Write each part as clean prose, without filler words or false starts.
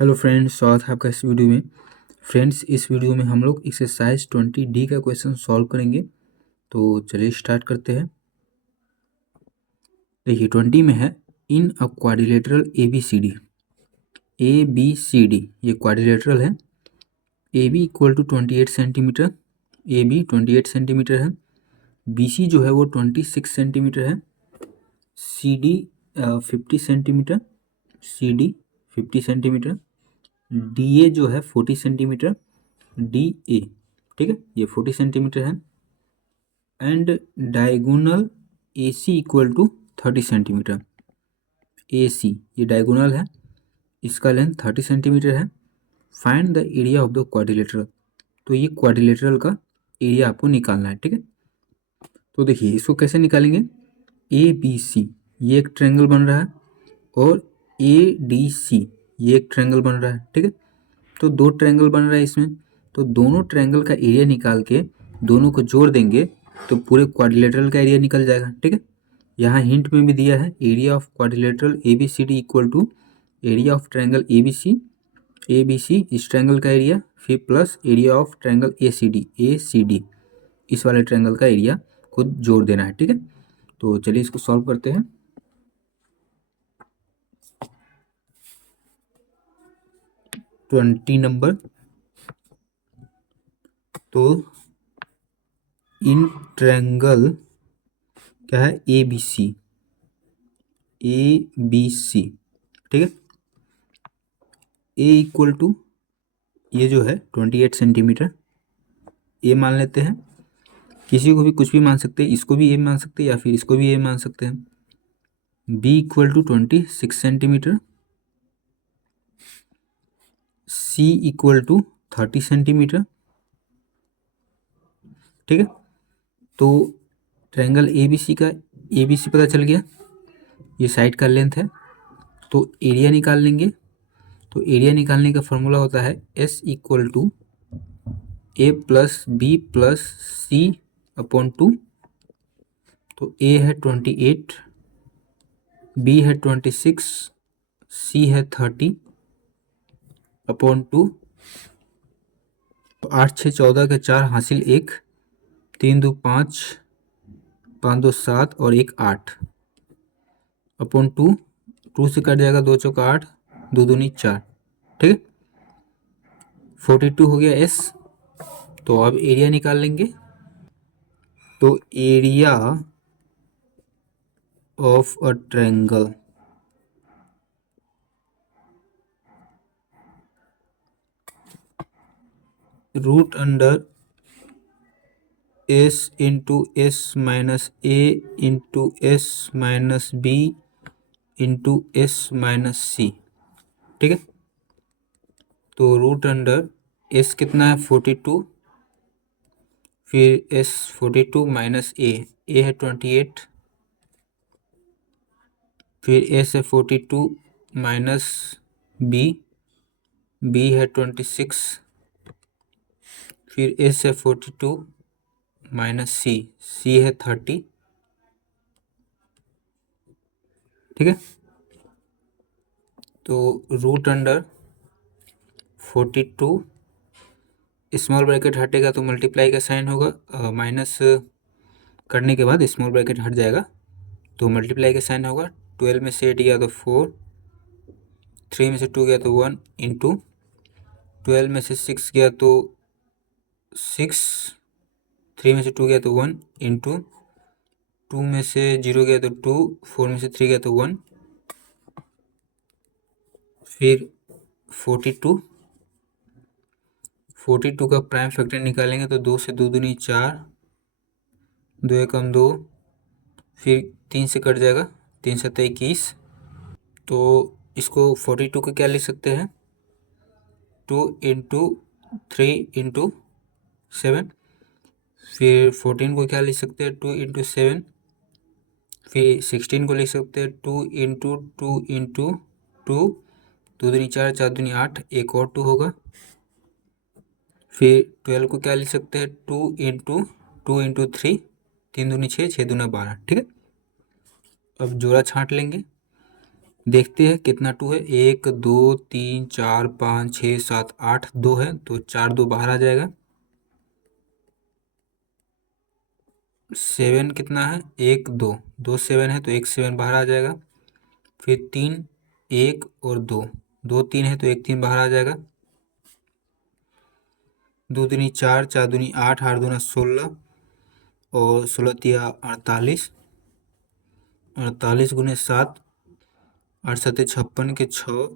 Hello friends, स्वागत है आपका इस वीडियो में। फ्रेंड्स, इस वीडियो में हम लोग एक्सरसाइज 20D का क्वेश्चन सॉल्व करेंगे। तो चलिए स्टार्ट करते हैं। देखिए 20 में है, in a quadrilateral A B C D ये क्वाड्रिलेटरल है। A B equal to 28 centimetre, A B 28 centimetre है। बी सी जो है वो 26 सेंटीमीटर है। C D 50 centimetre, C D 50 centimetre. D A जो है 40 सेंटीमीटर, डी ए, ठीक है, ये 40 सेंटीमीटर है। And diagonal A C equal to 30 centimetre. A C ये डायगोनल है, इसका लेंथ 30 सेंटीमीटर है। Find the area of the quadrilateral. तो ये क्वाड्रिलेटरल का एरिया आपको निकालना है, ठीक है। तो देखिए इसको कैसे निकालेंगे। ए बी सी ये एक ट्रायंगल बन रहा है और ए डी सी ये एक ट्रायंगल बन रहा है, ठीक है। तो दो ट्रायंगल बन रहा है इसमें, तो दोनों ट्रायंगल का एरिया निकाल के दोनों को जोड़ देंगे तो पूरे क्वाड्रिलेटरल का एरिया निकल जाएगा, ठीक है। यहाँ हिंट में भी दिया है, area of quadrilateral A B C D equal to area of triangle A B C इस ट्रायंगल का एरिया, फिर plus area of triangle A C D इस वाले ट्रायंगल का एरिया को जोड़ देना है, ठीक है। तो चलिए इसको सॉल्व करते हैं। नंबर 20, तो इन ट्रायंगल क्या है, ए बी सी, ठीक है। ए इक्वल टू ये जो है 28 सेंटीमीटर, ए मान लेते हैं। किसी को भी कुछ भी मान सकते हैं, इसको भी ए मान सकते हैं या फिर इसको भी ए मान सकते हैं। B equal to 26 centimetre, C equal to 30 centimetre, ठीक है। तो ट्रायंगल ए बी सी पता चल गया, ये साइड का लेंथ है। तो एरिया निकाल लेंगे। तो एरिया निकालने का फॉर्मूला होता है S equal to A plus B plus C upon 2। तो ए है 28, बी है 26, सी है 30 अपॉन 2। तो 8 6 14 के 4 हासिल 1, 3 2 5, 5 2 7 और 1 8 अपॉन 2। 2 से कट जाएगा, 2 चौका 8, 2 दूनी 4, ठीक है। 42 हो गया एस। तो अब एरिया निकाल लेंगे। तो area of a triangle, root under S into S minus A into S minus B into S minus C, ठीक है। तो रूट अंडर एस कितना है 42, फिर एस 42 माइनस ए है 28, फिर एस है 42 माइनस बी है 26, फिर एस है 42 माइनस सी है 30, ठीक है। तो रूट अंडर 42, स्मॉल ब्रैकेट हटेगा तो मल्टीप्लाई का साइन होगा, माइनस करने के बाद स्मॉल ब्रैकेट हट जाएगा तो मल्टीप्लाई का साइन होगा। 12 में से 8 गया तो 4, 3 में से 2 गया तो 1 इंटू 12 में से 6 गया तो 6, 3 में से 2 गया तो 1 इंटू 2 में से 0 गया तो 2, 4 में से 3 गया तो 1, फिर 42 का प्राइम फैक्टर निकालेंगे तो 2 से 2 दूनी 4, 2 एकम 2, फिर 3 से कट जाएगा, 3 7 21। तो इसको 42 का क्या लिख सकते हैं, 2 इंटू 3 इंटू 7। फिर 14 को क्या लिख सकते हैं, 2 इंटू 7। फिर 16 को लिख सकते हैं 2 इंटू 2 इंटू 2, 2 दूनी 4, 4 दूनी 8, एक और 2 होगा। फिर 12 को क्या लिख सकते हैं, 2 इंटू 3, 3 दूनी 6, 6 दूना 12, ठीक है। अब जोड़ा छांट लेंगे। देखते हैं कितना 2 है। 1 2 3 4 5 6 7 8 2 है तो 4 2 बाहर आ जाएगा। 7 कितना है 1 2 2 7 है तो 1 7 बाहर आ जाएगा। फिर 3 1 और 2 2 3 है तो 1 3 बाहर आ जाएगा। 2 दूनी 4 4 दूनी 8 8 दूना 16 और 16 तिया 48 48 गुने 7 8 7 56 के 6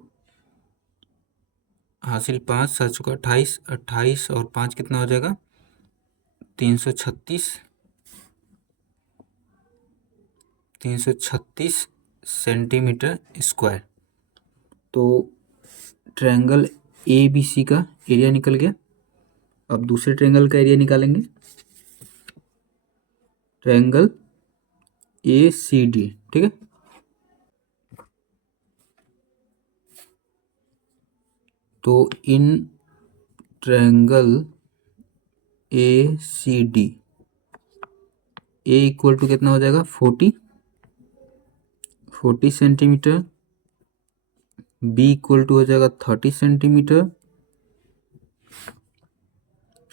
हासिल 5 7 चौका 28 28 और 5 कितना हो जाएगा 336 सेंटीमीटर स्क्वायर। तो ट्रायंगल ए बी सी का एरिया निकल गया। अब दूसरे ट्रायंगल का एरिया निकालेंगे। ट्रायंगल ए सी डी, ठीक है। तो in triangle A C D A equal to कितना हो जाएगा 40 सेंटीमीटर, बी इक्वल टू हो जाएगा 30 सेंटीमीटर,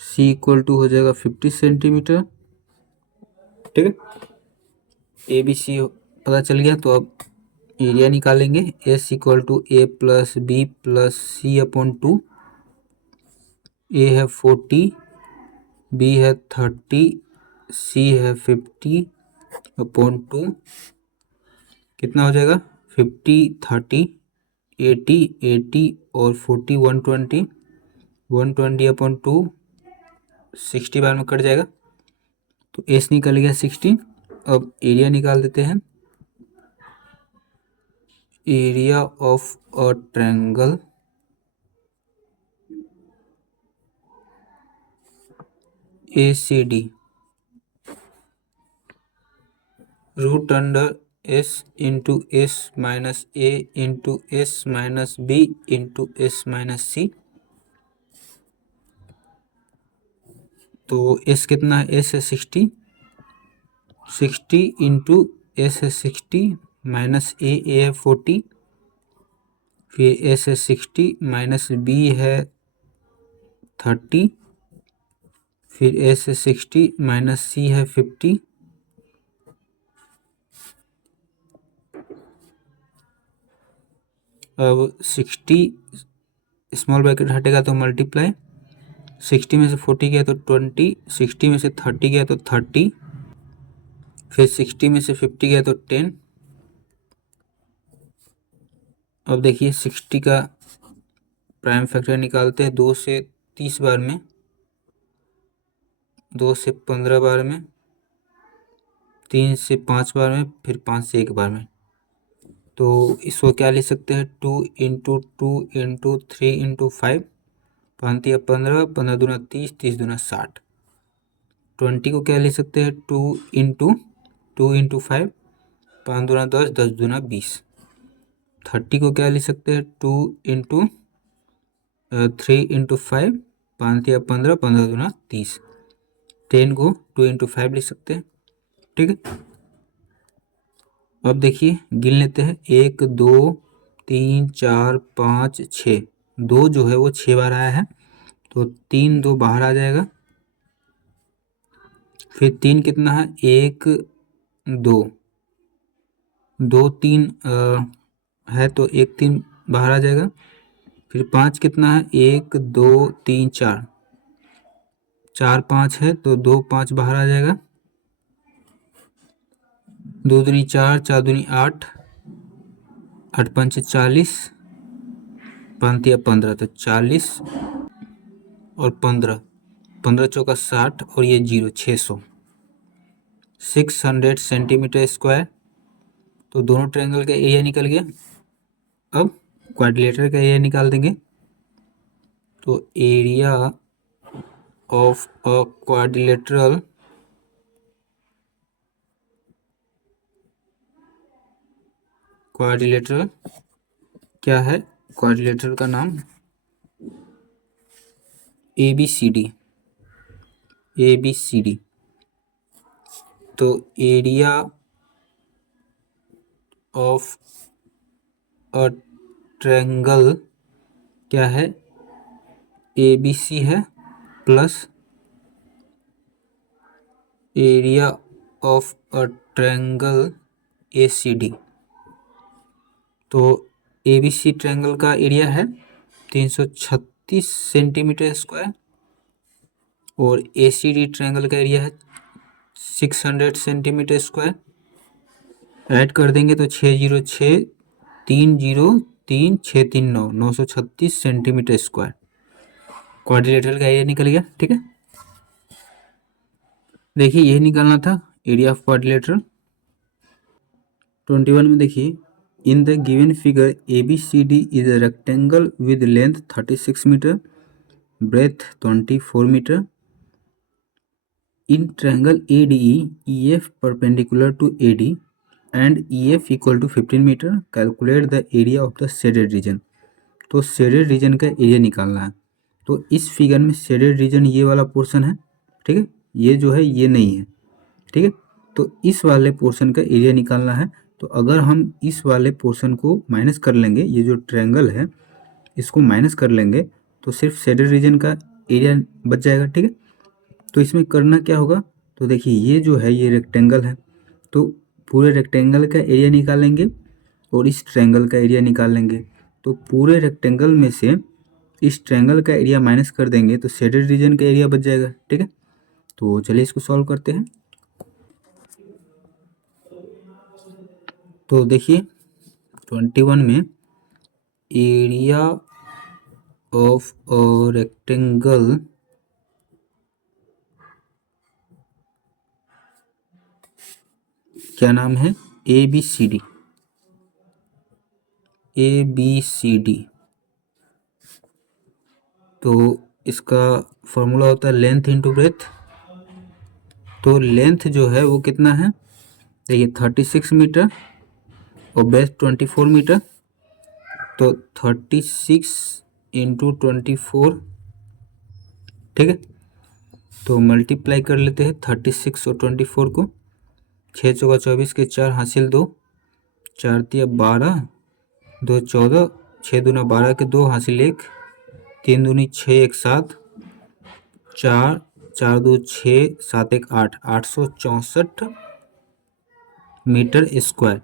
सी इक्वल टू हो जाएगा 50 सेंटीमीटर, ठीक है। ए बी सी पता चल गया। तो अब एरिया निकालेंगे। S equal to A plus B plus C upon 2। A है 40, बी है 30, सी है 50 अपॉन 2 कितना हो जाएगा 50 30 80 80 और 40 120 120 अपॉन 2 60 बार में कट जाएगा। तो एस निकल गया 60। अब एरिया निकाल देते हैं। Area of a triangle A C D root under S into S minus A into S minus B into S minus C. तो एस कितना है एस है 60 इंटू एस है 60 माइनस ए है 40 फिर एस है 60 माइनस बी है 30 फिर एस है 60 माइनस सी है 50। अब 60 स्मॉल ब्रैकेट हटेगा तो मल्टीप्लाई 60 में से 40 गया तो 20 60 में से 30 गया तो 30 फिर 60 में से 50 गया तो 10। अब देखिए 60 का प्राइम फैक्टर निकालते हैं 2 से 30 बार में 2 से 15 बार में 3 से 5 बार में फिर 5 से 1 बार में। तो इसको क्या लिख सकते हैं 2 इंटू 2 इंटू 3 इंटू 5 5 15 15 दूना 30 30 दूना 60। 20 को क्या लिख सकते हैं 2 इंटू 5 5 दूना 10 10 दूना 20। 30 को क्या लिख सकते हैं 2 इंटू 3 इंटू 5 5 15 15 दूना 30। 10 को 2 इंटू 5 लिख सकते हैं, ठीक है। अब देखिए गिन लेते हैं 1 2 3 4 5 6। 2 जो है वो 6 बार आया है तो 3 2 बाहर आ जाएगा। फिर 3 कितना है 1 2 2 3 है तो 1 3 बाहर आ जाएगा। फिर 5 कितना है 1 2 3 4 4 5 है तो 2 5 बाहर आ जाएगा। 2 दूनी 4 4 दूनी 8 8 5 40 5 15 तो 40 और 15 15 चौका 60 और ये 0 600 सेंटीमीटर स्क्वायर। तो दोनों ट्रायंगल का एरिया निकल गया। अब क्वाड्रिलेटरल का एरिया निकाल देंगे। तो एरिया ऑफ अ क्वाड्रिलेटरल क्या है क्वाड्रिलेटरल का नाम ए बी सी डी। तो एरिया ऑफ अ ट्रायंगल क्या है, ABC है, plus area of a triangle ACD। तो ABC ट्रायंगल का एरिया है 336 सेंटीमीटर स्क्वायर और ACD ट्रायंगल का एरिया है 600 सेंटीमीटर स्क्वायर। ऐड कर देंगे तो 606303639 936 सेंटीमीटर स्क्वायर क्वाड्रिलेटरल का एरिया निकल गया। ठीक है, देखिए यही निकालना था एरिया ऑफ क्वाड्रिलेटरल। 21 में देखिए, in the given figure ABCD is a rectangle with length 36 metre, breadth 24 metre. In triangle ADE EF perpendicular to AD and EF equal to 15 metre, calculate the area of the shaded region. तो shaded region का area निकालना है। तो इस figure में shaded region ये वाला portion है, ठीक है, ये जो है ये नहीं है, ठीक है। तो इस वाले पोर्शन का एरिया निकालना है। तो अगर हम इस वाले पोर्शन को माइनस कर लेंगे, ये जो ट्रायंगल है इसको माइनस कर लेंगे तो सिर्फ शेडेड रीजन का एरिया बच जाएगा, ठीक है। तो इसमें करना क्या होगा, तो देखिए ये जो है ये रेक्टेंगल है, तो पूरे रेक्टेंगल का एरिया निकालेंगे और इस ट्रायंगल का एरिया निकाल लेंगे। तो पूरे रेक्टेंगल में से इस ट्रायंगल का एरिया माइनस कर देंगे तो शेडेड रीजन का एरिया बच जाएगा, ठीक है। तो चलिए इसको सॉल्व करते हैं। तो देखिए 21 में एरिया ऑफ अ रेक्टेंगल क्या नाम है, ABCD। तो इसका फॉर्मूला होता है लेंथ इंटू ब्रेथ। तो लेंथ जो है वो कितना है, देखिए 36 मीटर और ब्रेथ 24 मीटर। तो 36 इंटू 24, ठीक है। तो मल्टीप्लाई कर लेते हैं 36 और 24 को। 6 चौका 24 के 4 हासिल 2, 4 तिया 12, 2 14, 6 दूना 12 के 2 हासिल 1, 3 दूनी 6 1 7, 4 4 2 6 7 1 8, 864 मीटर स्क्वायर।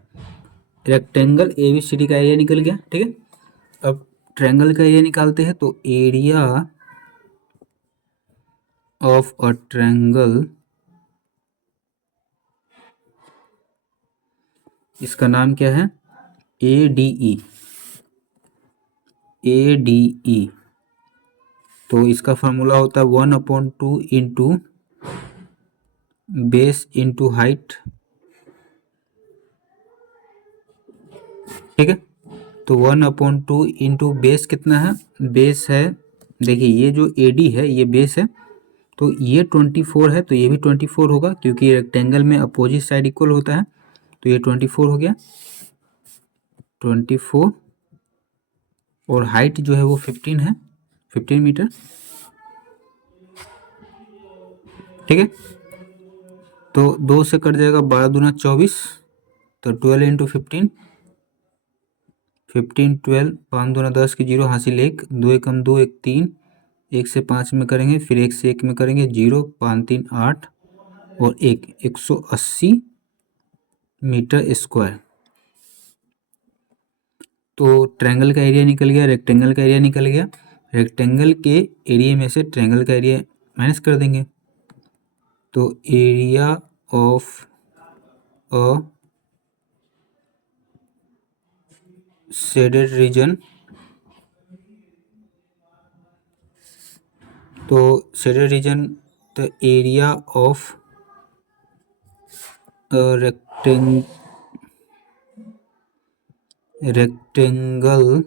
रेक्टेंगल ABCD का एरिया निकल गया, ठीक है। अब ट्रायंगल का एरिया निकालते हैं। तो एरिया ऑफ अ ट्रायंगल, इसका नाम क्या है, ADE। तो इसका फार्मूला होता है 1/2 इंटू बेस इंटू हाइट, ठीक है। तो 1/2 इंटू बेस कितना है, बेस है, देखिए ये जो AD है ये बेस है, तो ये 24 है, तो ये भी 24 होगा क्योंकि रेक्टेंगल में अपोजिट साइड इक्वल होता है। तो ये 24 हो गया, 24। और हाइट जो है वो 15 है, 15 मीटर, ठीक है। तो 2 से कट जाएगा, 12 दूना 24, तो 12 इंटू 15, 15 12, 5 दूना 10 की 0 हासिल 1, 2 एकम 2 1 3, 1 से 5 में करेंगे, फिर 1 से 1 में करेंगे, 0 5 3 8 और 1 180 मीटर स्क्वायर। तो ट्रायंगल का एरिया निकल गया, रेक्टेंगल का एरिया निकल गया। रेक्टेंगल के एरिया में से ट्रायंगल का एरिया माइनस कर देंगे। तो area of a shaded region, तो shaded region the area of rectangle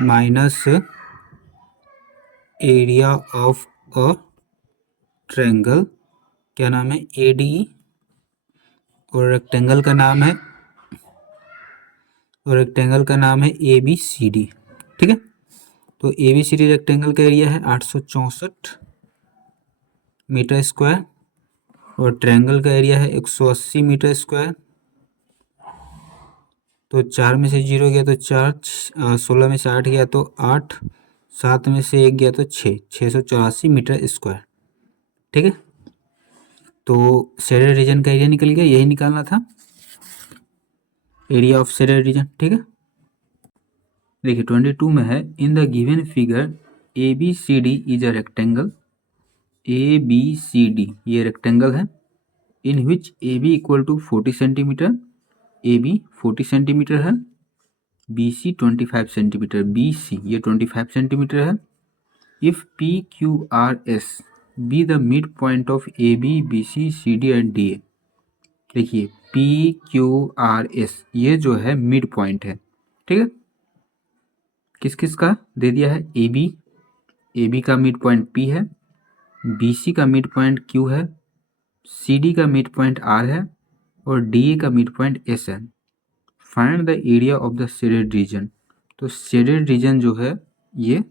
minus area of a triangle, क्या नाम है, ADE। और रेक्टेंगल का नाम है ABCD, ठीक है। तो ABCD रेक्टेंगल का एरिया है 864 मीटर स्क्वायर और ट्रायंगल का एरिया है 180 मीटर स्क्वायर। तो 4 में से 0 गया तो 4, 16 में से 8 गया तो 8, 7 में से 1 गया तो 6, 684 मीटर स्क्वायर। ठीक है, तो शेडेड रीजन का एरिया निकल गया, यही निकालना था, एरिया ऑफ शेडेड रीजन। ठीक है, देखिए 22 में है, in the given figure A B C D is a rectangle, A B C D ये रेक्टेंगल है, in which A B equal to 40 centimetre, A B 40 centimetre है, B C 25 centimetre, B C ये 25 centimetre है। If P Q R S be the mid point of A B B C C D and D A. देखिए P Q R S ये जो है mid point है। ठीक है, किस किस का दे दिया है, ए बी का मिड पॉइंट पी है, बी सी का मिड पॉइंट क्यू है, सी डी का मिड पॉइंट आर है और डी ए का मिड पॉइंट एस है। Find the area of the shaded region. तो शेडेड रीजन जो है ये,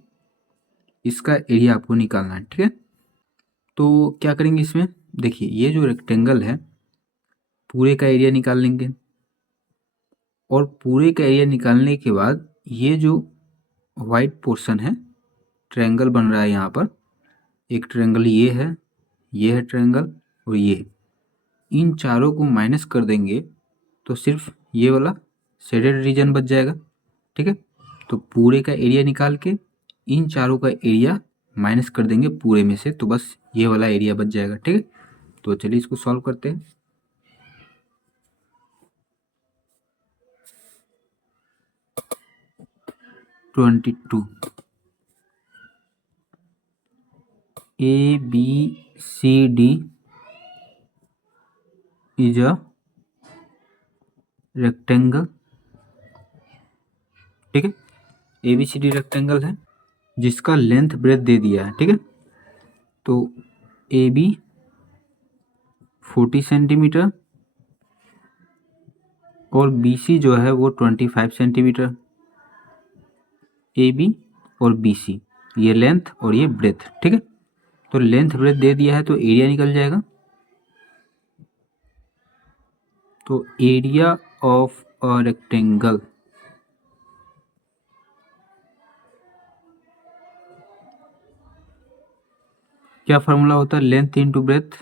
इसका एरिया आपको निकालना है। ठीक है, तो क्या करेंगे इसमें, देखिए ये जो रेक्टेंगल है पूरे का एरिया निकाल लेंगे, और पूरे का एरिया निकालने के बाद ये जो वाइट पोर्शन है, ट्रायंगल बन रहा है यहाँ पर, एक ट्रायंगल ये है ट्रायंगल और ये, इन चारों को माइनस कर देंगे तो सिर्फ ये वाला शेडेड रीजन बच जाएगा। ठीक है, तो पूरे का एरिया निकाल के इन चारों का एरिया माइनस कर देंगे पूरे में से, तो बस ये वाला एरिया बच जाएगा। ठीक है, तो चलिए इसको सॉल्व करते हैं। Twenty two, A B C D is a rectangle. ठीक है, A B C D rectangle है जिसका लेंथ ब्रेथ दे दिया है। ठीक है, तो ए बी 40 सेंटीमीटर और बी सी जो है वो 25 सेंटीमीटर, ए बी और बी सी ये लेंथ और ये ब्रेथ। ठीक है, तो लेंथ ब्रेथ दे दिया है तो एरिया निकल जाएगा। तो एरिया ऑफ अ रेक्टेंगल क्या फार्मूला होता है, length into breadth,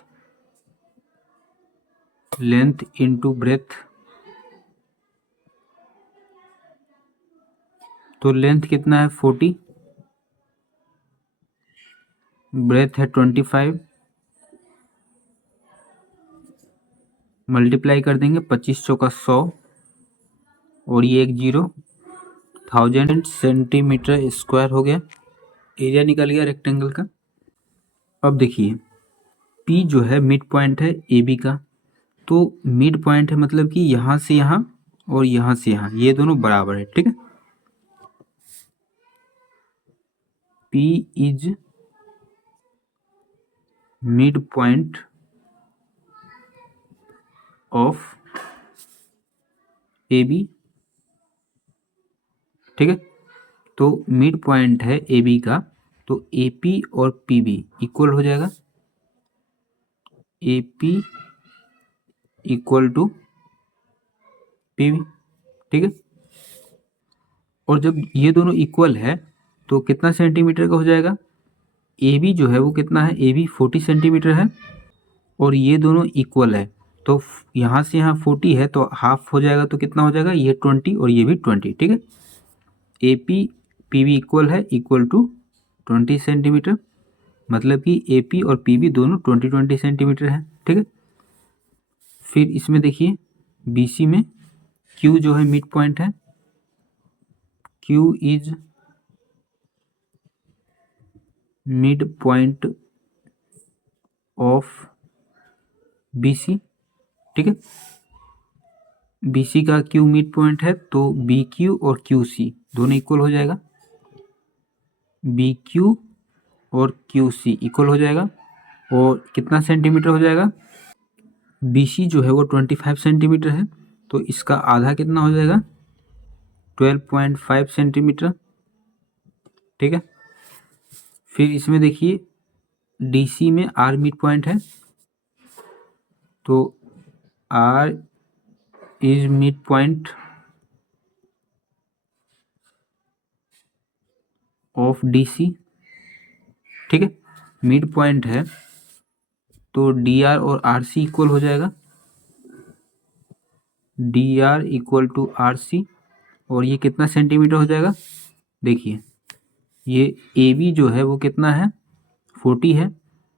length into breadth. तो लेंथ कितना है 40, ब्रेथ है 25, मल्टीप्लाई कर देंगे 25 चौका 100 और ये एक 0, 1000 सेंटीमीटर स्क्वायर हो गया, एरिया निकल गया रेक्टेंगल का। अब देखिए P जो है मिड पॉइंट है ए बी का, तो मिड पॉइंट है मतलब कि यहाँ से यहाँ और यहाँ से यहाँ ये दोनों बराबर है। ठीक है, P is mid point of A B. ठीक है, तो मिड पॉइंट है ए बी का, तो ए पी और पी बी इक्वल हो जाएगा, A P equal to P B. ठीक है, और जब ये दोनों इक्वल है तो कितना सेंटीमीटर का हो जाएगा, ए बी जो है वो कितना है, ए बी 40 सेंटीमीटर है और ये दोनों इक्वल है, तो यहाँ से यहाँ 40 है तो हाफ हो जाएगा, तो कितना हो जाएगा, ये 20 और ये भी 20। ठीक है, A P P B equal है, इक्वल टू 20 सेंटीमीटर, मतलब कि ए पी और पी बी दोनों 20 सेंटीमीटर है। ठीक है, फिर इसमें देखिए बी सी में क्यू जो है मिड पॉइंट है, Q is mid point of B C. ठीक है, बी सी का क्यू मिड पॉइंट है तो बी क्यू और क्यू सी दोनों इक्वल हो जाएगा, बी क्यू और क्यू सी इक्वल हो जाएगा, और कितना सेंटीमीटर हो जाएगा, बी सी जो है वो 25 सेंटीमीटर है तो इसका आधा कितना हो जाएगा, 12.5 सेंटीमीटर। ठीक है, फिर इसमें देखिए डी सी में आर मिड पॉइंट है, तो R is mid point of D C, ठीक है, मिड पॉइंट है, तो डी आर और आर सी इक्वल हो जाएगा, D R equal to R C, और ये कितना सेंटीमीटर हो जाएगा, देखिए ये ए बी जो है वो कितना है 40 है,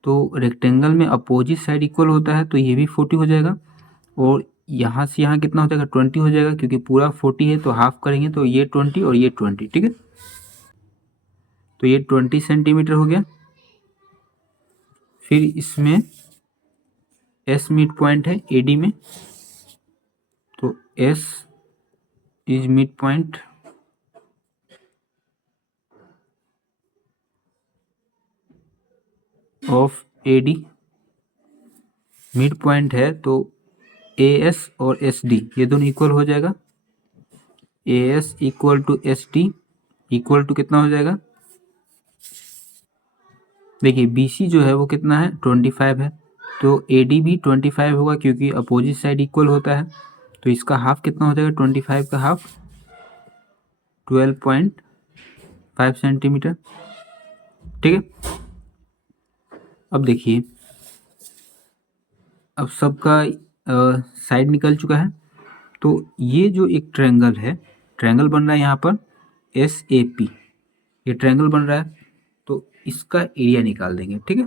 तो रेक्टेंगल में अपोजिट साइड इक्वल होता है, तो ये भी 40 हो जाएगा, और यहाँ से यहाँ कितना हो जाएगा 20 हो जाएगा, क्योंकि पूरा 40 है तो हाफ करेंगे तो ये 20 और ये 20, ठीक है, तो ये 20 सेंटीमीटर हो गया। फिर इसमें एस मिड पॉइंट है ए डी में, तो S is mid point of A D, mid point है तो ए एस और एस डी ये दोनों इक्वल हो जाएगा, A S equal to S D equal to कितना हो जाएगा, देखिए बी सी जो है वो कितना है 25 है, तो ए डी भी 25 होगा, क्योंकि अपोजिट साइड इक्वल होता है, तो इसका हाफ कितना हो जाएगा 25 का हाफ 12.5 सेंटीमीटर, ठीक है। अब देखिए, अब सबका साइड निकल चुका है, तो ये जो एक ट्रायंगल है, ट्रायंगल बन रहा है यहाँ पर एस ए पी, ये ट्रायंगल बन रहा है, तो इसका एरिया निकाल देंगे, ठीक है।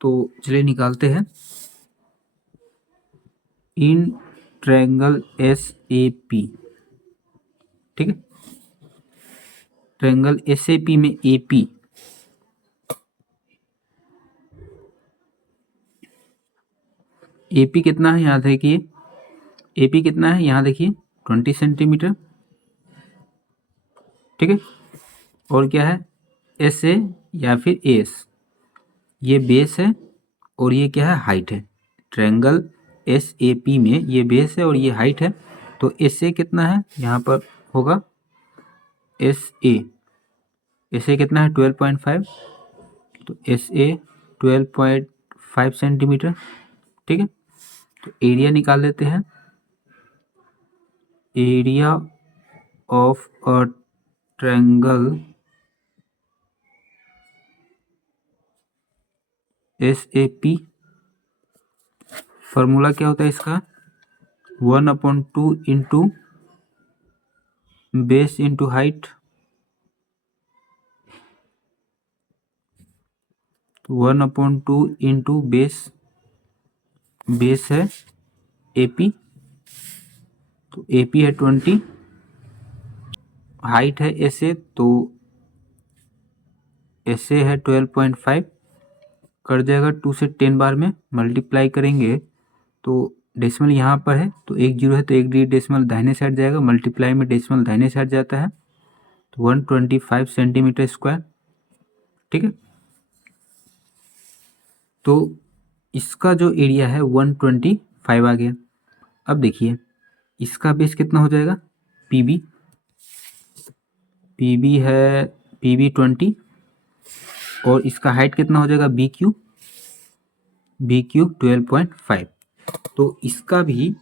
तो चलिए निकालते हैं, in triangle S A P, ठीक है, ट्रायंगल एस ए पी में ए पी एपी कितना है यहाँ देखिए, एपी कितना है यहाँ देखिए 20 सेंटीमीटर, ठीक है, और क्या है एस ए या फिर एस, ये बेस है और ये क्या है हाइट है, ट्रायंगल एस ए पी में ये बेस है और ये हाइट है, तो एस ए कितना है यहाँ पर होगा एस ए कितना है 12.5, तो एस ए 12.5 सेंटीमीटर, ठीक है। तो एरिया निकाल लेते हैं, area of a triangle S A P, formula क्या होता है इसका 1/2 into base into height, 1/2 into base है एपी, तो एपी है 20, हाइट है एस ए, तो एस ए है 12.5, कर जाएगा 2 से 10 बार में मल्टीप्लाई करेंगे, तो डेसिमल यहाँ पर है तो 1 जीरो है, तो 1 डेसिमल दाहिने साइड जाएगा, मल्टीप्लाई में डेसिमल दाहिने साइड जाता है, तो 125 सेंटीमीटर स्क्वायर, ठीक है। तो इसका जो एरिया है 125 आ गया। अब देखिए इसका बेस कितना हो जाएगा पीबी, पीबी है पीबी 20, और इसका हाइट कितना हो जाएगा बी क्यू 12.5, तो इसका भी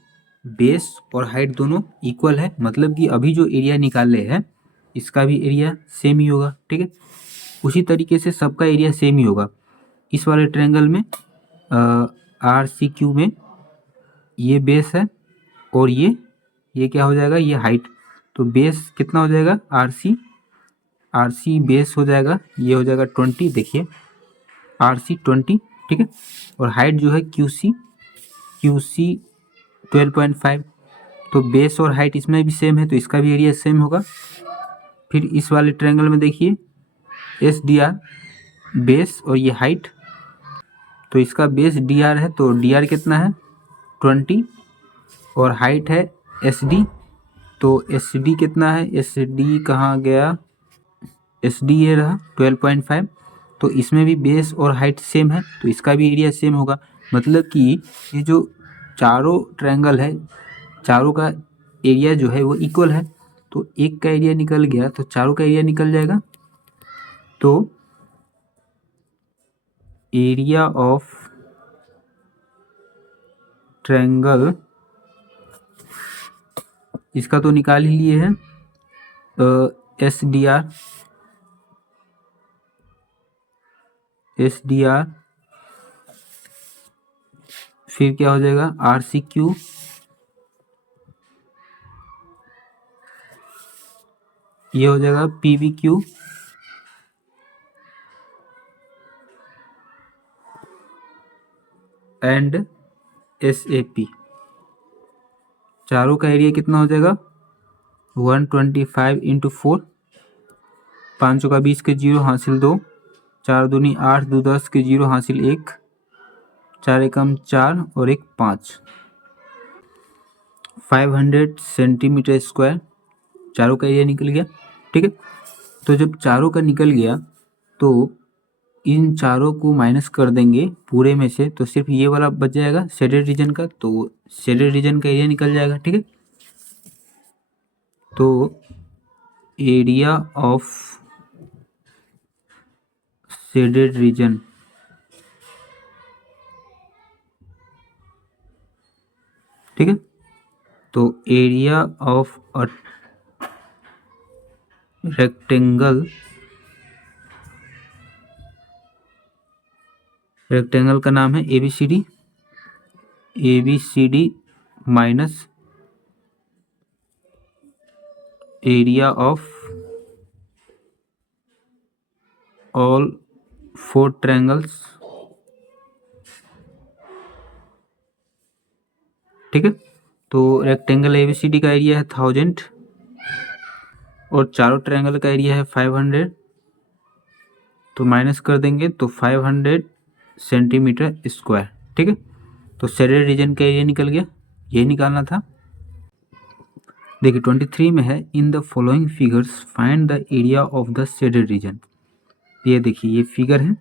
बेस और हाइट दोनों इक्वल है, मतलब कि अभी जो एरिया निकाले हैं इसका भी एरिया सेम ही होगा, ठीक है। उसी तरीके से सबका एरिया सेम ही होगा। इस वाले ट्रायंगल में आर सी क्यू में ये बेस है और ये क्या हो जाएगा ये हाइट, तो बेस कितना हो जाएगा आर सी बेस हो जाएगा, ये हो जाएगा 20, देखिए आर सी 20, ठीक है, और हाइट जो है क्यू सी 12.5, तो बेस और हाइट इसमें भी सेम है तो इसका भी एरिया सेम होगा। फिर इस वाले ट्रायंगल में देखिए एस डी आर बेस और ये हाइट, तो इसका बेस डी आर है तो डी आर कितना है 20, और हाइट है एस डी, तो एस डी कितना है, एस डी कहाँ गया, एस डी ये रहा 12.5, तो इसमें भी बेस और हाइट सेम है तो इसका भी एरिया सेम होगा, मतलब कि ये जो चारों ट्रायंगल है चारों का एरिया जो है वो इक्वल है, तो एक का एरिया निकल गया तो चारों का एरिया निकल जाएगा, तो एरिया ऑफ ट्रायंगल इसका तो निकाल ही लिए हैं एस डी आर, SDR, फिर क्या हो जाएगा RCQ, ये हो जाएगा PBQ, एंड SAP। चारों का एरिया कितना हो जाएगा 125 इंटू 4, 5 का 20 के 0 हासिल 2, 4 दूनी 8, 2 10 के 0 हासिल 1, 4 एकम 4 और 1 5, 500 सेंटीमीटर स्क्वायर चारों का एरिया निकल गया। ठीक है, तो जब चारों का निकल गया तो इन चारों को माइनस कर देंगे पूरे में से, तो सिर्फ ये वाला बच जाएगा शेडेड रीजन का, तो शेडेड रीजन का एरिया निकल जाएगा। ठीक है, तो एरिया ऑफ शेडेड रीजन, ठीक है, तो area of a rectangle, rectangle का नाम है ABCD, ABCD minus area of all 4 triangles. ठीक है, तो रेक्टेंगल ABCD का एरिया है 1000 और चारों ट्रायंगल का एरिया है 500, तो माइनस कर देंगे तो 500 सेंटीमीटर स्क्वायर। ठीक है, तो शेडेड रीजन का एरिया निकल गया, ये निकालना था। देखिए 23 में है in the following figures find the area of the shaded reason. ये देखिए ये फिगर है,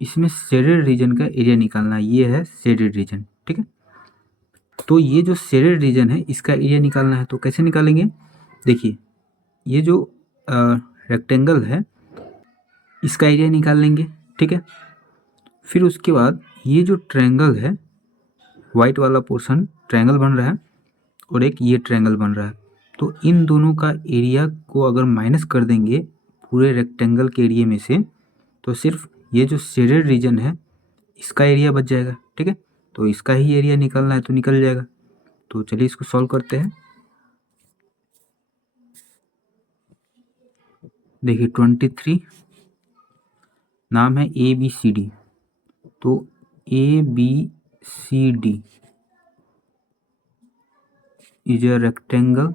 इसमें शेडेड रीजन का एरिया निकालना है, ये है शेडेड रीजन। ठीक है, तो ये जो शेडेड रीजन है इसका एरिया निकालना है, तो कैसे निकालेंगे। देखिए ये जो रेक्टेंगल है इसका एरिया निकाल लेंगे। ठीक है, फिर उसके बाद ये जो ट्रायंगल है, वाइट वाला पोर्शन ट्रायंगल बन रहा है और एक ये ट्रायंगल बन रहा है, तो इन दोनों का एरिया को अगर माइनस कर देंगे पूरे रेक्टेंगल के एरिया में से, तो सिर्फ ये जो शेडेड रीजन है इसका एरिया बच जाएगा। ठीक है, तो इसका ही एरिया निकालना है तो निकल जाएगा। तो चलिए इसको सॉल्व करते हैं। देखिए 23 नाम है ABCD, तो ABCD इज अ रेक्टेंगल।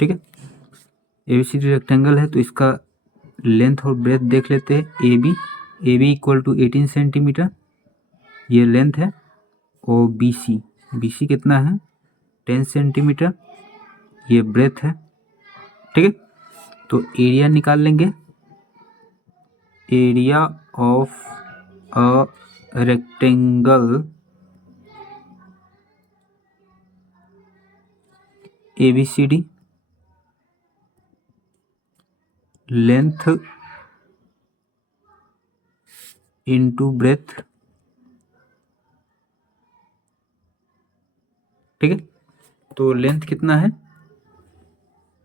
ठीक है, ABCD रेक्टेंगल है तो इसका लेंथ और ब्रेथ देख लेते हैं। AB इक्वल टू 18 सेंटीमीटर ये लेंथ है, और BC कितना है 10 सेंटीमीटर ये ब्रेथ है। ठीक है, तो एरिया निकाल लेंगे, area of a rectangle ABCD length into breadth. ठीक है, तो लेंथ कितना है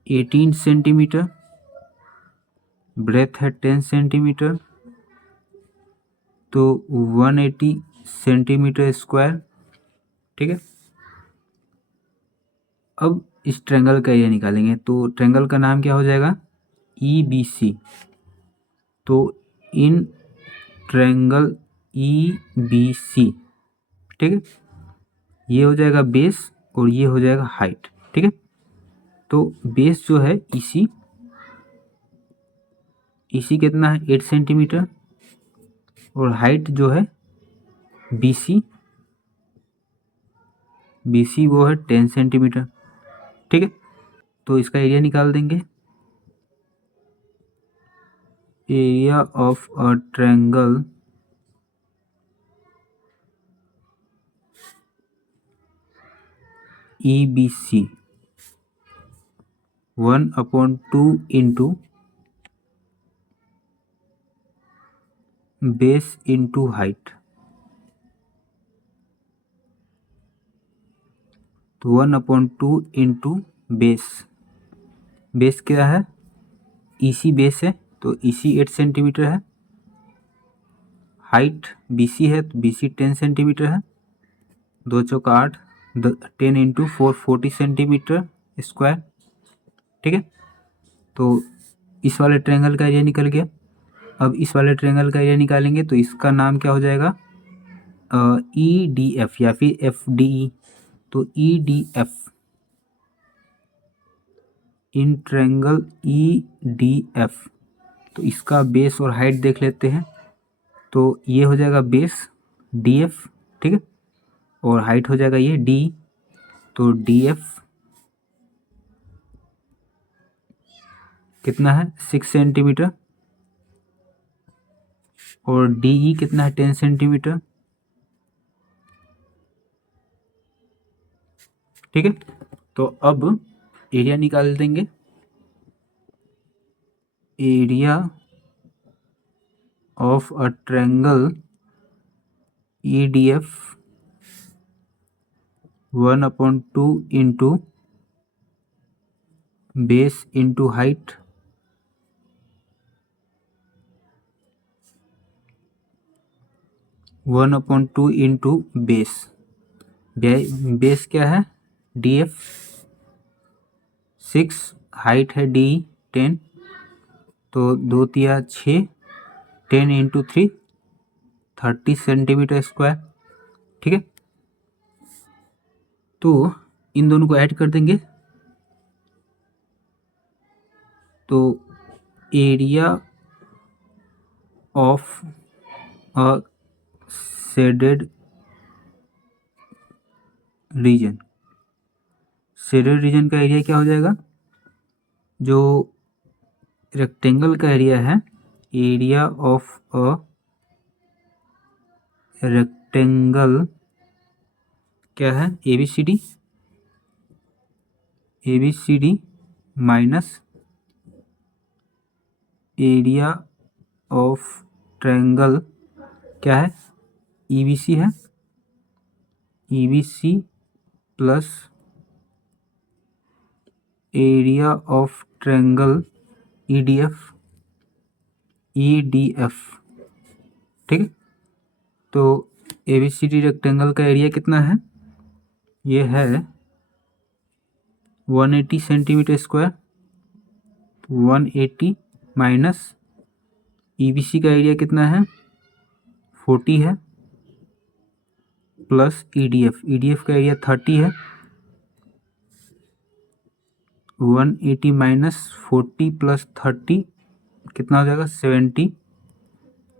18 सेंटीमीटर, ब्रेथ है 10 सेंटीमीटर, तो 180 सेंटीमीटर स्क्वायर। ठीक है, अब इस ट्रायंगल का एरिया निकालेंगे, तो ट्रायंगल का नाम क्या हो जाएगा EBC, तो इन ट्रायंगल EBC, ठीक है, ये हो जाएगा बेस और ये हो जाएगा हाइट। ठीक है, तो बेस जो है EC कितना है 8 सेंटीमीटर और हाइट जो है BC वो है 10 सेंटीमीटर। ठीक है, तो इसका एरिया निकाल देंगे, area of a triangle EBC 1/2 into base into height, तो 1/2 इंटू बेस क्या है EC बेस है तो EC 8 सेंटीमीटर है, हाइट BC है तो BC 10 सेंटीमीटर है, 2 चौका 8, 10 इंटू 4 40 सेंटीमीटर स्क्वायर। ठीक है, तो इस वाले ट्रायंगल का एरिया निकल गया। अब इस वाले ट्रायंगल का एरिया निकालेंगे तो इसका नाम क्या हो जाएगा, EDF या फिर FDE। तो EDF इन ट्रायंगल EDF, तो इसका बेस और हाइट देख लेते हैं। तो ये हो जाएगा बेस DF, ठीक है, और हाइट हो जाएगा ये D। तो DF कितना है 6 सेंटीमीटर और DE कितना है 10 सेंटीमीटर। ठीक है, तो अब एरिया निकाल देंगे। Area of a triangle EDF 1/2 into base into height, one upon two into base. Base क्या है DF 6, हाइट है DE 10, तो 2 तिया 6, 10 इंटू 3 30 सेंटीमीटर स्क्वायर। ठीक है, तो इन दोनों को ऐड कर देंगे तो area of a shaded reason, shaded region का एरिया क्या हो जाएगा, जो रेक्टेंगल का एरिया है, एरिया ऑफ अ रेक्टेंगल क्या है ABCD minus area of triangle क्या है EBC है, EBC plus area of triangle EDF। ठीक है, तो ABCD रेक्टेंगल का एरिया कितना है, ये है 180 सेंटीमीटर स्क्वायर। 180 माइनस EBC का एरिया कितना है 40 है, प्लस EDF का एरिया 30 है। 180 माइनस 40 प्लस 30 कितना हो जाएगा 70।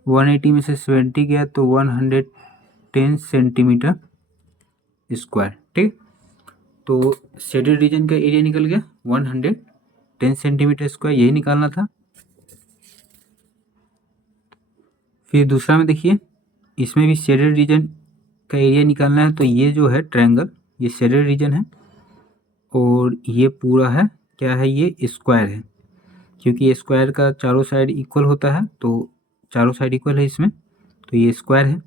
180 में से 70 गया तो 110 सेंटीमीटर स्क्वायर। ठीक, तो शेडेड रीजन का एरिया निकल गया 110 सेंटीमीटर स्क्वायर, यही निकालना था। फिर दूसरा में देखिए, इसमें भी शेडेड रीजन का एरिया निकालना है। तो ये जो है ट्रायंगल, ये शेडेड रीजन है और ये पूरा है क्या है, ये स्क्वायर है, क्योंकि ये स्क्वायर का चारों साइड इक्वल होता है, तो चारों साइड इक्वल है इसमें, तो ये स्क्वायर है।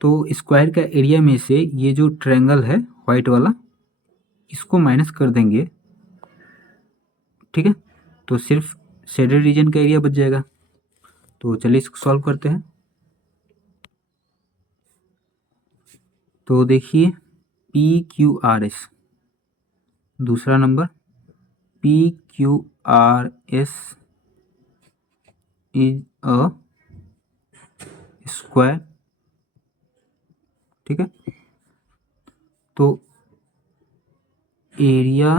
तो स्क्वायर का एरिया में से ये जो ट्रायंगल है वाइट वाला, इसको माइनस कर देंगे। ठीक है, तो सिर्फ शेडेड रीजन का एरिया बच जाएगा। तो चलिए इसको सॉल्व करते हैं। तो देखिए PQRS, दूसरा number PQRS is a square. ठीक है, तो area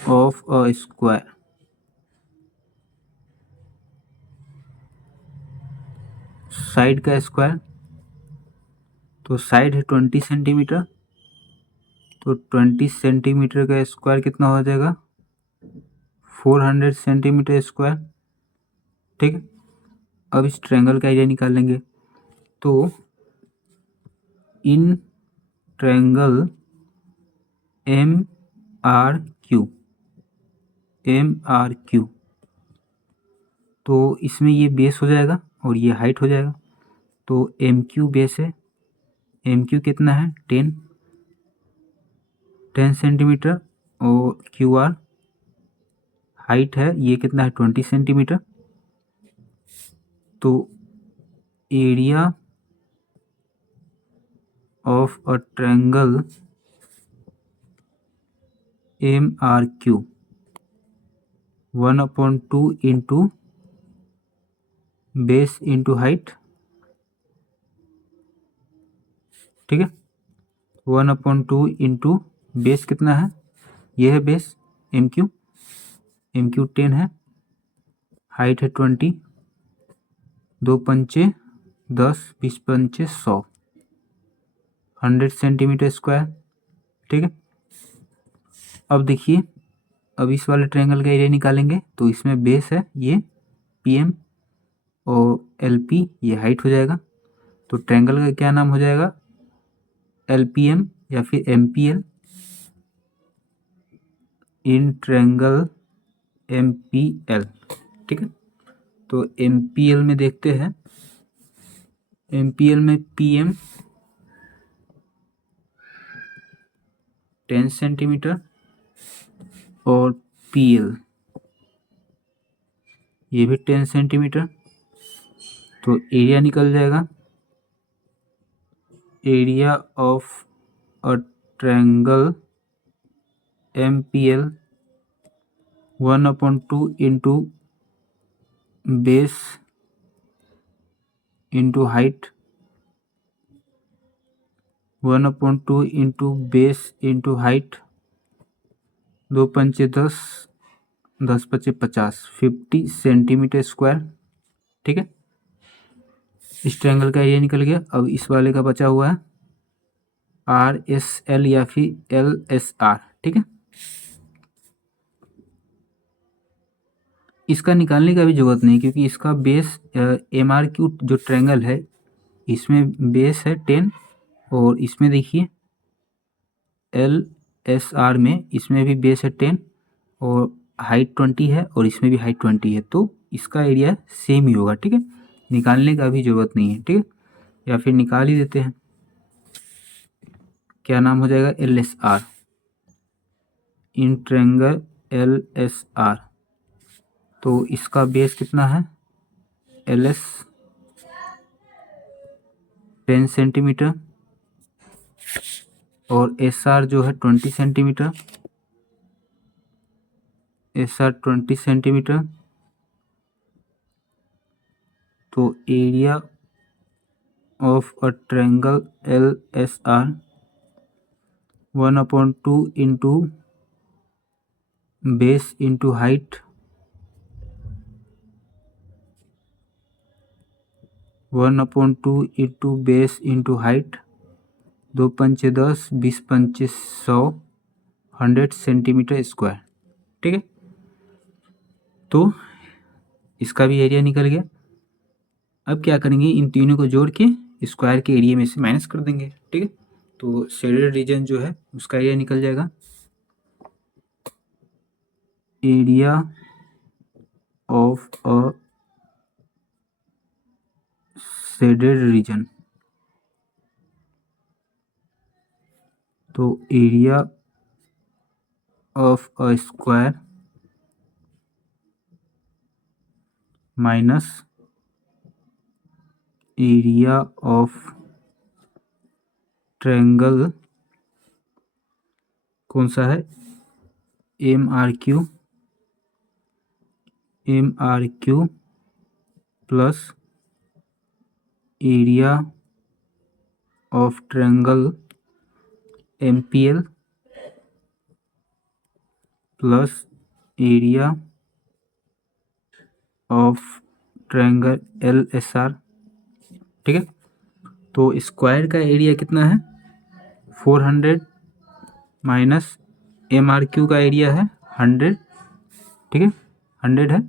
of a square, side का स्क्वायर, तो साइड है 20 सेंटीमीटर, तो 20 सेंटीमीटर का स्क्वायर कितना हो जाएगा 400 सेंटीमीटर स्क्वायर। ठीक है, अब इस ट्रायंगल का एरिया निकाल लेंगे। तो इन ट्रायंगल MRQ, तो इसमें ये बेस हो जाएगा और ये हाइट हो जाएगा। तो MQ बेस है, MQ कितना है 10 सेंटीमीटर, और QR हाइट है ये कितना है 20 सेंटीमीटर। तो area of a triangle MRQ 1/2 into base into height, ठीक है। 1/2 इंटू बेस कितना है, ये है बेस MQ 10 है, हाइट है 20, 2 पंचे 10, 20 पंचे 100, 100 सेंटीमीटर स्क्वायर, ठीक है। अब देखिए, अब इस वाले ट्रायंगल का एरिया निकालेंगे तो इसमें बेस है ये PM और LP ये हाइट हो जाएगा। तो ट्रायंगल का क्या नाम हो जाएगा, LPM या फिर MPL। इन ट्रायंगल MPL, ठीक है। तो MPL में देखते हैं, MPL में PM 10 सेंटीमीटर और PL ये भी 10 सेंटीमीटर। तो एरिया निकल जाएगा, area of a triangle MPL 1/2 into base into height, 1/2 into base into height, 2 पंचे 10, 10 पचे 50, 50 सेंटीमीटर स्क्वायर, ठीक है। इस ट्रायंगल का एरिया निकल गया। अब इस वाले का बचा हुआ है RSL या फिर LSR, ठीक है। इसका निकालने का भी जरूरत नहीं क्योंकि इसका बेस MRQ जो ट्रायंगल है इसमें बेस है 10 और इसमें देखिए LSR में इसमें भी बेस है 10 और हाइट 20 है और इसमें भी हाइट 20 है, तो इसका एरिया सेम ही होगा, ठीक है। निकालने का भी जरूरत नहीं है, ठीक है, या फिर निकाल ही देते हैं। क्या नाम हो जाएगा, LSR इन ट्रायंगल LSR। तो इसका बेस कितना है LS 10 सेंटीमीटर और SR जो है 20 सेंटीमीटर, SR 20 सेंटीमीटर। तो area of a triangle LSR 1/2 into base into height, 1/2 into base into height, 2 पंचे 10, 20 पंचे 100, 100 सेंटीमीटर स्क्वायर, ठीक है। तो इसका भी एरिया निकल गया। अब क्या करेंगे, इन तीनों को जोड़ के स्क्वायर के एरिया में से माइनस कर देंगे, ठीक है। तो शेडेड रीजन जो है उसका एरिया निकल जाएगा, area of a shaded region. तो area of a square minus area of triangle कौन सा है MRQ plus area of triangle MPL plus area of triangle LSR, ठीक है। तो स्क्वायर का एरिया कितना है 400 माइनस MRQ का एरिया है 100, ठीक है, 100 है,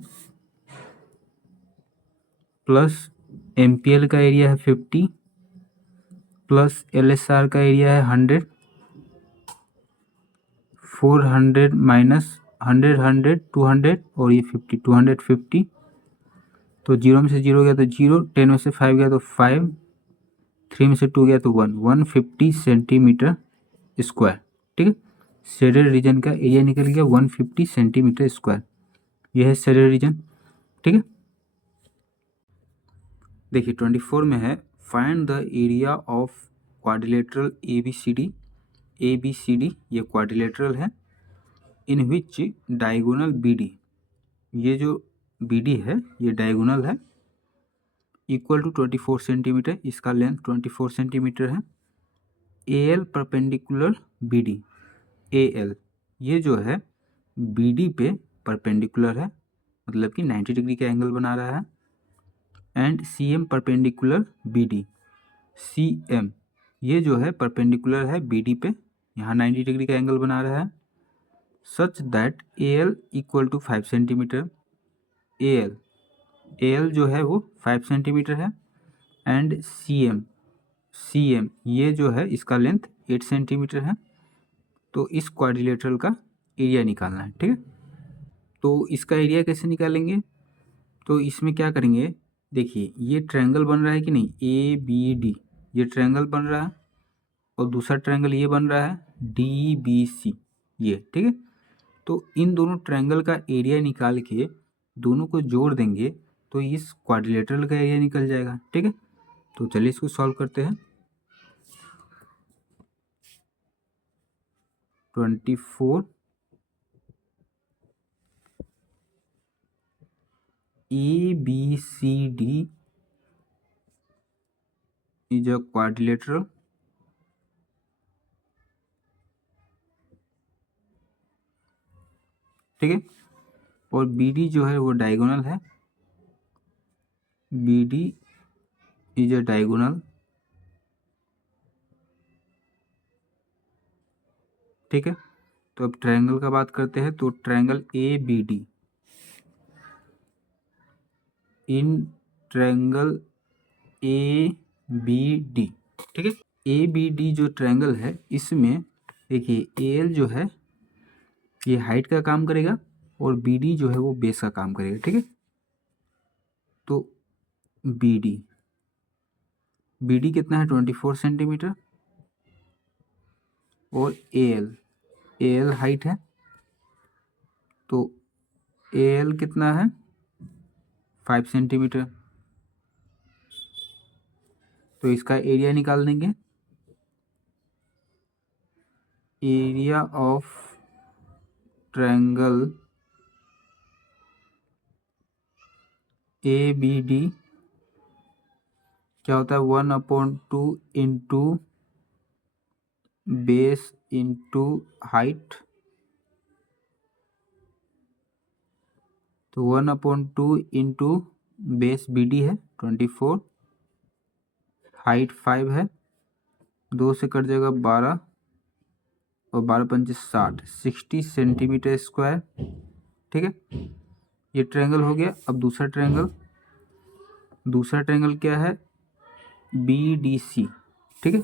प्लस MPL का एरिया है 50 प्लस LSR का एरिया है 100, 400 माइनस 100, 100, 200 और ये 50, 250। तो 0 में से 0 गया तो 0, 10 में से 5 गया तो 5, 3 में से 2 गया तो 1, 150 सेंटीमीटर स्क्वायर, ठीक है। शेडेड रीजन का एरिया निकल गया 150 सेंटीमीटर स्क्वायर। यह है सेलर रीजन। ठीक है, देखिए 24 में है find the area of quadrilateral A B C D. A B C D ये क्वाड्रिलेटरल है, in which diagonal B D, ये जो बी डी है ये डायगोनल है, इक्वल टू 24 सेंटीमीटर, इसका लेंथ 24 सेंटीमीटर है। A L perpendicular B D, A L ये जो है बी डी पे परपेंडिकुलर है, मतलब कि 90 डिग्री का एंगल बना रहा है। And C M perpendicular B D, C M ये जो है परपेंडिकुलर है बी डी पे, यहाँ 90 डिग्री का एंगल बना रहा है। Such that A L equal to 5 centimetre, A L जो है वो 5 सेंटीमीटर है। एंड सी एम ये जो है इसका लेंथ 8 सेंटीमीटर है। तो इस क्वाड्रिलेटरल का एरिया निकालना है। ठीक है, तो इसका एरिया कैसे निकालेंगे, तो इसमें क्या करेंगे, देखिए ये ट्रायंगल बन रहा है कि नहीं, ए बी डी ये ट्रायंगल बन रहा है, और दूसरा ट्रायंगल ये बन रहा है डी बी सी ये। ठीक है, तो इन दोनों ट्रायंगल का एरिया निकाल के दोनों को जोड़ देंगे तो इस क्वाड्रिलेटरल का एरिया निकल जाएगा। ठीक है, तो चलिए इसको सॉल्व करते हैं। 24 A B C D is a quadrilateral, ठीक है, और बी डी जो है वो डायगोनल है, B D is a diagonal. ठीक है, तो अब ट्रायंगल का बात करते हैं, तो triangle A B D, in triangle A B D, ठीक है, ए बी डी जो ट्रायंगल है इसमें देखिए ए एल जो है ये हाइट का काम करेगा और बी डी जो है वो बेस का काम करेगा। ठीक है, तो बी डी कितना है 24 सेंटीमीटर, और ए एल हाइट है, तो ए एल कितना है 5 सेंटीमीटर, तो इसका एरिया निकाल देंगे। Area of triangle A B D क्या होता है 1/2 इंटू बेस इंटू हाइट, तो 1/2 इंटू बेस बी डी है 24, हाइट 5 है, 2 से कट जाएगा 12, और 12 पंचे 60 सेंटीमीटर स्क्वायर। ठीक है, ये ट्रायंगल हो गया। अब दूसरा ट्रायंगल क्या है बी डी सी। ठीक है,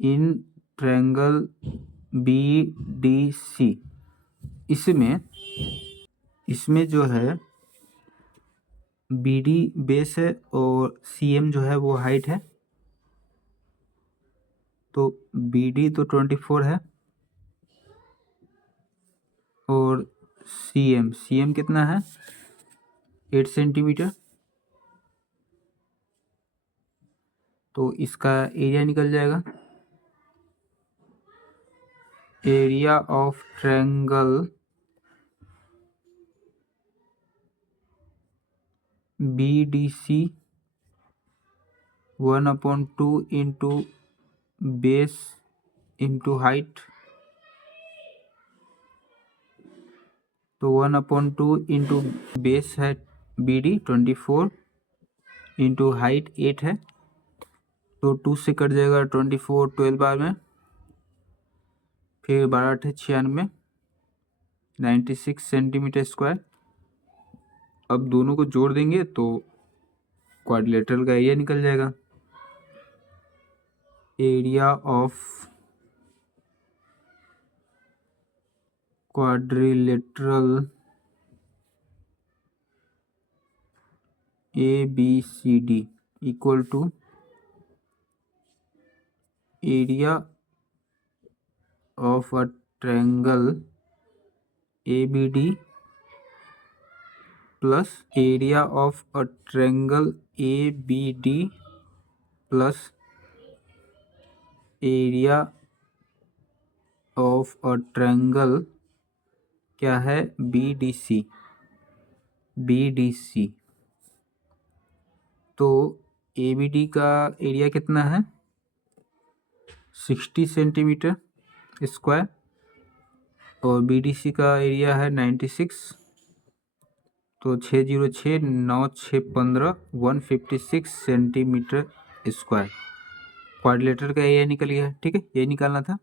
in triangle B D C इसमें जो है बी डी बेस है और सी एम जो है वो हाइट है, तो बी डी तो 24 है, और सी एम कितना है 8 सेंटीमीटर, तो इसका एरिया निकल जाएगा। Area of triangle B D C 1/2 into base into height, तो 1/2 इंटू बेस है बी डी 24 इंटू हाइट 8 है, तो 2 से कट जाएगा 24 12 बार में, फिर 12 8 96 96 सेंटीमीटर स्क्वायर। अब दोनों को जोड़ देंगे तो क्वाड्रिलेटरल का एरिया निकल जाएगा। Area of quadrilateral A B C D equal to area of a triangle ABD plus area of a triangle ABD plus area of a triangle क्या है, BDC। तो ABD का एरिया कितना है, 60 सेंटीमीटर स्क्वायर, और BDC का area है 96। तो 606 9 6 15 156 सेंटीमीटर स्क्वायर क्वाड्रिलेटरल का एरिया निकल गया। ठीक है, यही निकालना था।